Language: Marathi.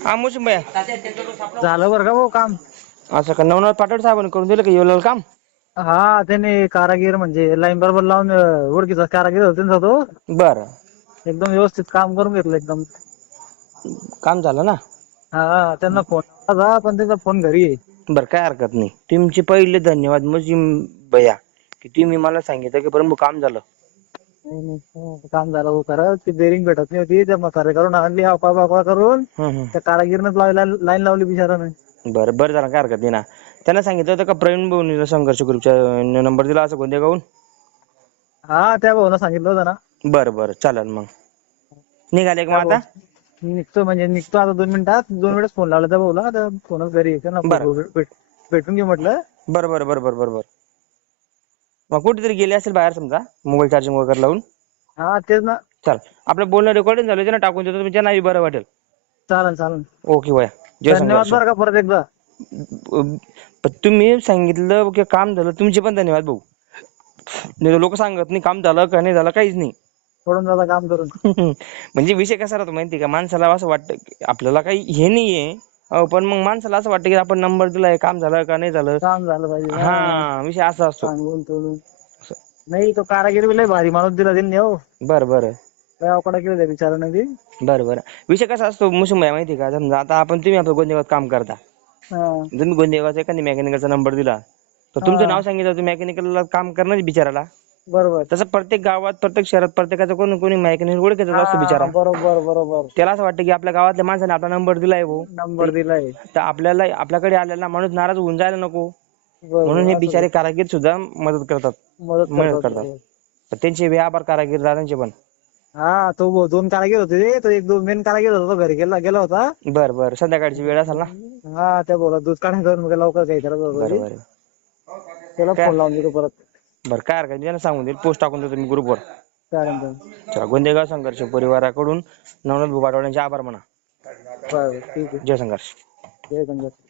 भैया झालं बरं का भाऊ काम? असं का नवनाथ पाटोड साहेबांनी करून दिलं का येवलं काम? हा त्याने कारागीर म्हणजे लाईन बरोबर लावून अं, ओळखीचा कारागीर होता त्यांचा तो. बर. एकदम व्यवस्थित काम करून घेतलं एकदम. काम झालं ना? हा त्यांना फोन आला पण त्यांचा फोन घरी आहे. बर काय हरकत नाही. तुमचे पहिले धन्यवाद मोशिम भैया की तुम्ही मला सांगितलं की बरं काम झालं. नाही, काम झालं हो खरं ती बेरिंग भेटत नाही होती. त्या म्हातारे करून आणली अकवा बकवा करून. त्या कारागीरनं लावला लाईन लावली बिचारानं. बरं बरं झालं काय हरकत नाही ना. त्यांना सांगितलं होतं का प्रवीण भाऊनी संघर्ष ग्रुपचा नंबर दिला असं कोणत्या गाऊन? हा त्या भाऊनं सांगितलं होतं ना. बरं बरं चालेल मग. निघाले का मग आता? निघतो म्हणजे निघतो आता दोन मिनिटात. दोन वेळेस फोन लावला त्या भाऊला. तर फोनच घरी आहे ना. बरं. भेट- भेट- भेटून घेऊ म्हटलं. बरं बरं बरं बरं बरं बरं. मग कुठेतरी गेले असेल बाहेर समजा मोबाईल चार्जिंग वगैरे लावून. हा तेच ना. चाल. आपलं बोलणं रेकॉर्डिंग झालं होतं ना टाकून देतो. तुमच्या नाही बरं वाटेल. चालेल चालेल ओके वया. जय धन्यवाद संघर्ष बरं का परत एकदा. पण तुम्ही सांगितलं की काम झालं तुमचे पण धन्यवाद भाऊ. नाही लोक सांगत नाही काम झालं का नाही झालं काहीच नाही. सोडून दादा काम करून. म्हणजे विषय कसा राहतो माहिती का? माणसाला असं वाटतं की आपल्याला काही हे नाहीये. अहो, पण मग माणसाला असं वाटतं की आपण नंबर दिलाय काम झालं का नाही झालं? काम झालं पाहिजे हा विषय असा असतो. सांगून तोडून नाही तो कारागीर लय भारी माणूस दिला त्यांनी हो. बरं बरं. लय अवकडा केलं त्या बिचारानं ती बरं बरं. विषय कसा असतो मुसुम माहिती का? समजा आता आपण तुम्ही आपलं गोंदेगावात काम करता. हा. तुम्ही गोंदेगावचा एखादी मेकॅनिकलचा नंबर दिला तर तुमचं नाव सांगितलं तुम्ही मेकॅनिकलला काम करणार बिचाराला बरोबर. तसं प्रत्येक गावात प्रत्येक शहरात प्रत्येकाचा कोणी कोणी मेकॅनिक ओळखीचा असतो बिचारा. बरोबर बरोबर. त्याला असं वाटतं की आपल्या गावातल्या माणसाने आपला नंबर दिलाय भाऊ. नंबर दिलाय. तर आपल्याला आपल्याकडे आलेला माणूस नाराज होऊन जायला नको. बरोबर. म्हणून हे बिचारे कारागीर सुद्धा मदत करतात. मदत मदत करतात. त्यांचे व्यापार कारागीर दादांचे पण. हा तो दोन कारागीर होते ते. तो एक दोन मेन कारागीर होता. तो घरी गेला गेला होता. बर बर. संध्याकाळची वेळ असेल ना? हा त्या बोला दूध काढायला लवकर काही त्याला फोन लावून देतो परत. बरं काय हरकत नाही त्यांना सांगून देईल. पोस्ट टाकून देतो मी ग्रुपवर चालेल चालेल. चला गोंदेगाव संघर्ष परिवाराकडून नवनाथ भुबाटवाड्यांचे आभार म्हणा. बरं ठीक आहे. जय संघर्ष. जय संघर्ष.